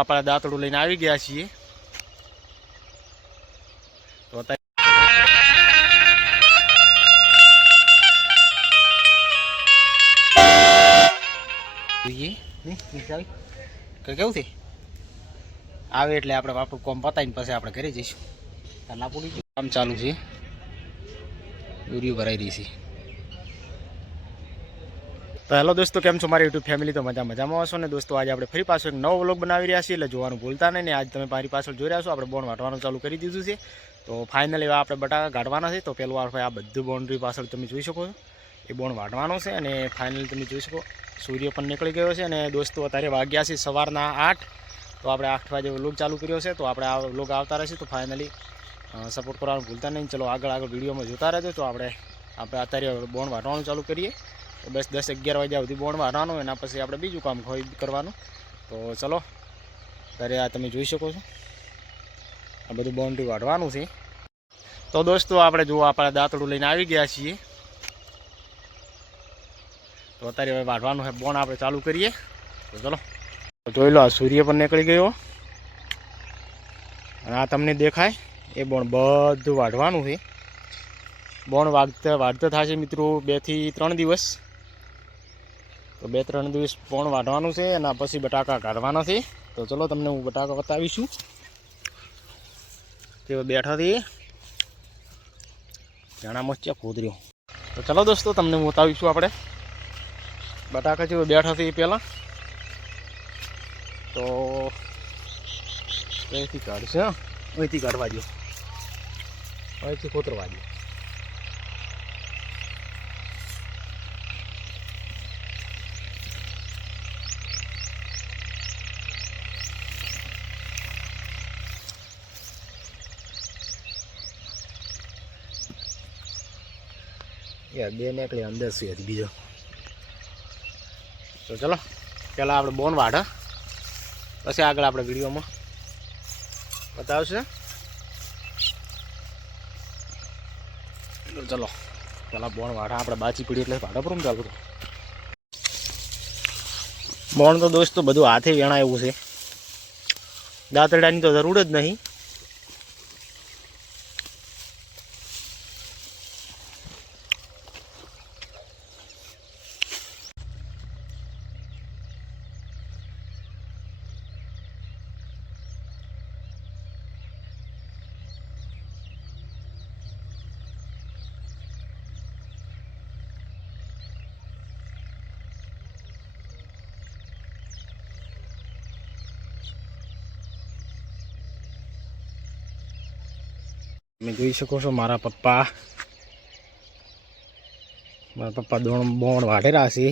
આપણે દાંતડું લઈને આવી ગયા છીએ તો કેવું છે આવે એટલે આપણે આપણું કોમ પતાવીને પછી આપણે ઘરે જઈશું. લાપુડી કામ ચાલુ છે, દોરીઓ ભરાઈ રહી છે. તો હેલો દોસ્તો, કેમ છો મારી યુટ્યુબ ફેમિલી? તો મજામાં હશો ને દોસ્તો. આજે આપણે ફરી પાછો એક નવો વ્લોગ બનાવી રહ્યા છીએ, એટલે જોવાનું ભૂલતા નહીં. ને આજ તમે મારી પાછળ જોઈ રહ્યા છો, આપણે બોન્ડ વાટવાનું ચાલુ કરી દીધું છે. તો ફાઇનલી આપણે બટાકા કાઢવાના છે. તો પહેલું આપણે આ બધું બાઉન્ડ્રી પાછળ તમે જોઈ શકો છો, એ બોન્ડ વાટવાનો છે. અને ફાઇનલી તમે જોઈ શકો સૂર્ય પણ નીકળી ગયો છે. અને દોસ્તો અત્યારે વાગ્યા છે સવારના 8. તો આપણે 8 વાગે વ્લોગ ચાલુ કર્યો છે. તો આપણે આ વ્લોગ આવતા રહેશે. તો ફાઇનલી સપોર્ટ કરવાનું ભૂલતા નહીં. ચલો આગળ વિડીયોમાં જોતા રહેજો. તો આપણે અત્યારે બોન્ડ વાટવાનું ચાલુ કરીએ. તો બસ 10-11 વાગ્યા સુધી બોન્ડ વાટવાનું, એના પછી આપણે બીજું કામ કરવાનું. તો ચલો ત્યારે આ તમે જોઈ શકો છો, આ બધું બાઉન્ડ્રી વાટવાનું છે. તો દોસ્તો આપણે જુઓ આપણે દાંતડું લઈને આવી ગયા છીએ. તો અત્યારે હવે વાટવાનું છે બોન્ડ, આપણે ચાલુ કરીએ. તો ચલો જોઈ લો, આ સૂર્ય પણ નીકળી ગયો અને આ તમને દેખાય એ બોન્ડ બધું વાટવાનું છે. બોન્ડ વાટતા થશે મિત્રો 2 થી 3 દિવસ. તો 2-3 દિવસ બોન્ડ વાટવાનું છે, એના પછી બટાકા કાઢવાના છે. તો ચલો તમને હું બટાકા બતાવીશું. તે બેઠા થી જાણા મસ્યા ખોદર્યો. તો ચલો દોસ્તો તમને હું બતાવીશું આપણે બટાકા જેવો બેઠા છે એ પહેલાં. તો અહીંથી કાઢશે, અહીંથી કાઢવા દો, અહીંથી કોતરવા દો. યાર બે નીકળી અંદર છે હજી બીજો. તો ચલો પહેલાં આપણે બોન વાઢા, પછી આગળ આપણે વિડીયોમાં બતાવશે. ચલો પહેલાં બોન વાઢા, આપણે બાચી પડી એટલે વાઢા પર ચાલુ. બોન તો દોસ્તો બધું હાથે વેણા એવું છે, દાંતરડાની તો જરૂર જ નહીં. તમે જોઈ શકો છો મારા પપ્પા બોણ વાઢેલા છે.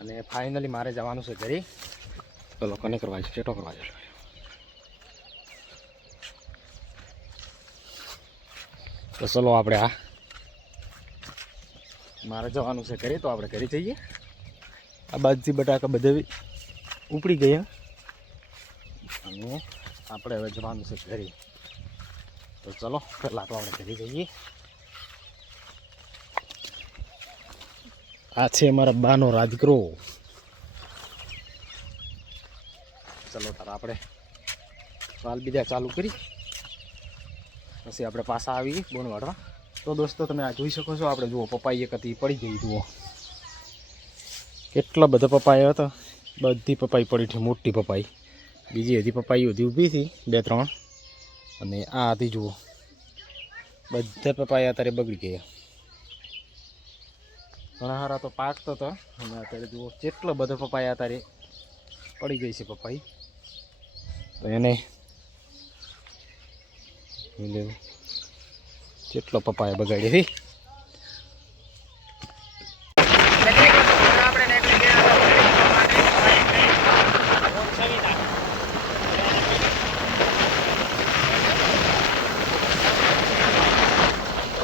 અને ફાઇનલી મારે જવાનું છે ઘરે. ચલો કોને કરવા છે, ચેટો કરવા છે. તો ચલો આપણે મારે જવાનું છે ઘરે. તો આપણે ઘરે જઈએ. આ બાજુથી બટાકા બધે ઉપડી ગયા અને આપણે હવે જવાનું છે ઘરે. તો ચલો પહેલાં તો આપણે ઘરે જઈએ. આ છે અમારા બાનો રાજગરો. ચલો તાર આપણે વાલ બીજા ચાલુ કરી પછી આપણે પાછા આવીએ બોન વાળવા. તો દોસ્તો તમે આ જોઈ શકો છો, આપણે જુઓ પપાઈ એક હતી પડી ગઈ. જુઓ કેટલા બધા પપાયા હતા, બધી પપાઈ પડી છે. મોટી પપાઈ, બીજી હજી પપાઈ હજી ઊભી હતી 2-3. અને આ હતી જુઓ બધા પપાયા અત્યારે બગડી ગયા. ઘણા સારા તો પાકતો હતો અને અત્યારે જુઓ કેટલો બધો પપાયા અત્યારે પડી ગઈ છે પપાઈ. તો એને કેટલો પપાયા બગાડી હતી.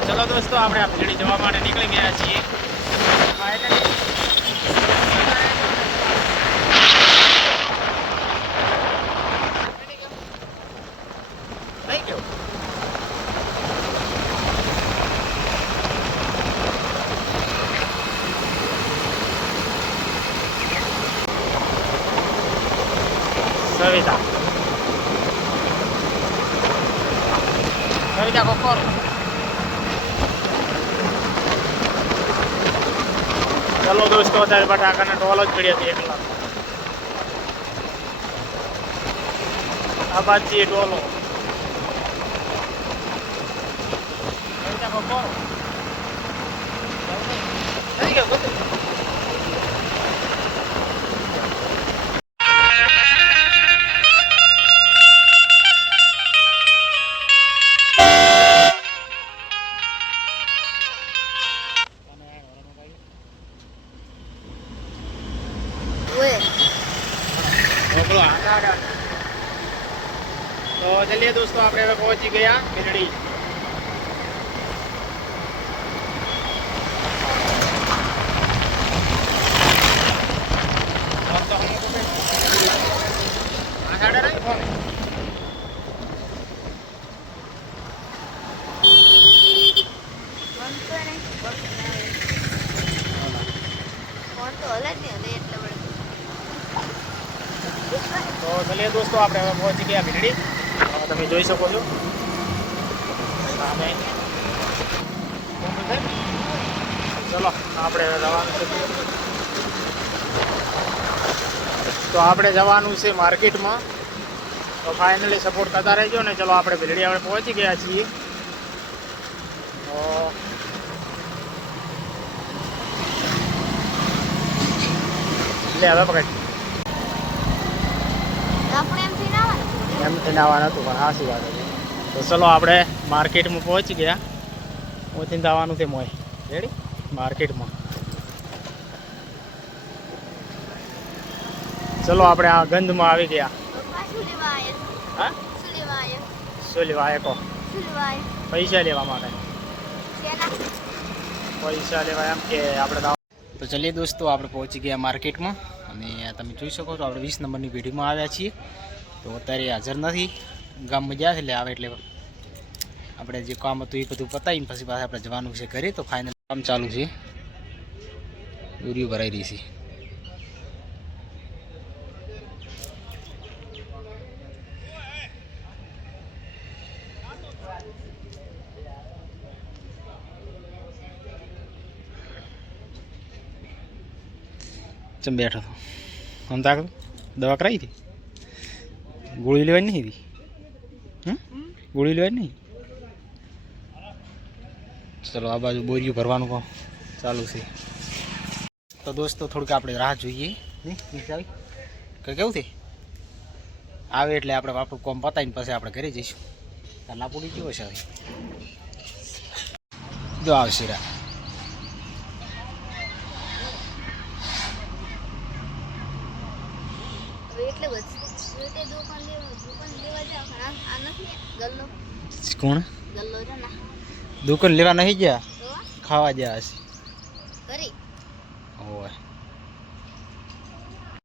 ચલો દોસ્તો આપણે આ ભીડી જવા માટે નીકળી ગયા છીએ. થઈ ગયો. સવિતા કવિતા કોકોર ચલો દોસ્તો અત્યારે બટાકાના ટોલ જ પડ્યા છે એકલા આ બાદ છે ટોલો કવિતા કોકોર નથી ગયો ગોતું तो चलिए दोस्तों આપણે હવે પહોંચી ગયા બિલડી તો ચलिए दोस्तों આપણે હવે પહોંચી ગયા બિલડી તમે જોઈ શકો છો સામે ચલો આપણે જવાનું છે તો આપણે જવાનું છે માર્કેટમાં તો ફાઇનલી સપોર્ટ કરતા રહેજો ને ચલો આપણે ભીલડી આપણે પહોંચી ગયા છીએ તો લે હવે પકડ એમથી નાવાનું હતું પણ હાસી વાત હતી તો ચલો આપણે માર્કેટમાં પહોંચી ગયા ઓથી જવાનું છે મોય રેડી માર્કેટમાં ચલો આપણે આ ગંધમાં આવી ગયા હા શું લેવા આવ્યા કહો પૈસા લેવા માટે પૈસા લેવા એમ કે આપણે તો ચલીએ દોસ્તો આપણે પહોંચી ગયા માર્કેટમાં અને તમે જોઈ શકો છો આપણે 20 નંબરની પેઢીમાં આવ્યા છીએ તો અત્યારે હાજર નથી ગામમાં ગયા એટલે આવે એટલે આપણે જે કામ હતું એ બધું પતાવીને પછી પાછા આપણે જવાનું છે ઘરે તો ફાઇનલ કામ ચાલુ છે દોરીઓ ભરાઈ રહી છે ચમ બેઠો હતો આમ તાક દવા કરાવી હતી ગોળી લેવાની નહીં હતી ગોળી લેવાની નહીં ચલો આ બાજુ બોરીઓ ભરવાનું કામ ચાલુ છે તો દોસ્તો થોડીક આપણે રાહ જોઈએ નહીં કેવું છે આવે એટલે આપણે આપણું કામ પતાવીને પછી આપણે ઘરે જઈશું લાપુડી કેવો છે હવે જો આવશે રા કોણ દુકાન લેવા નહીં ગયા ખાવા ગયા હશે